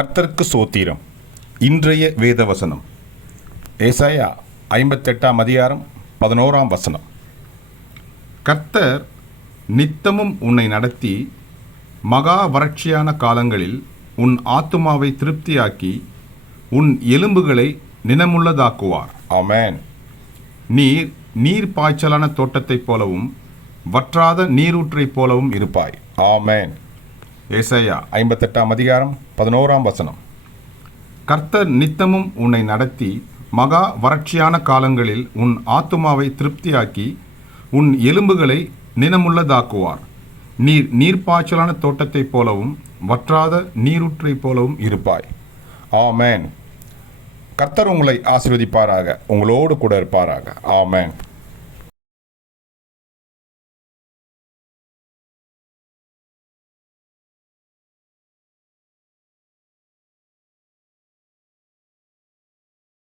கர்த்தருக்கு சோத்திரம். இன்றைய வேத வசனம் ஏசாயா 58ஆம் அதிகாரம் 11ஆம் வசனம். கர்த்தர் நித்தமும் உன்னை நடத்தி மகா வறட்சியான காலங்களில் உன் ஆத்துமாவை திருப்தியாக்கி உன் எலும்புகளை நினமுள்ளதாக்குவார். ஆமென். நீர் பாய்ச்சலான தோட்டத்தைப் போலவும் வற்றாத நீரூற்றைப் போலவும் இருப்பாய். ஆமென். ஏசாயா 58ஆம் அதிகாரம் 11ஆம் வசனம். கர்த்தர் நித்தமும் உன்னை நடத்தி மகா வறட்சியான காலங்களில் உன் ஆத்துமாவை திருப்தியாக்கி உன் எலும்புகளை நினமுள்ளதாக்குவார். நீர்ப்பாய்ச்சலான தோட்டத்தைப் போலவும் வற்றாத நீரூற்றைப் போலவும் இருப்பாய். ஆமென். கர்த்தர் உங்களை ஆசீர்வதிப்பாராக, உங்களோடு கூட இருப்பாராக. ஆமென்.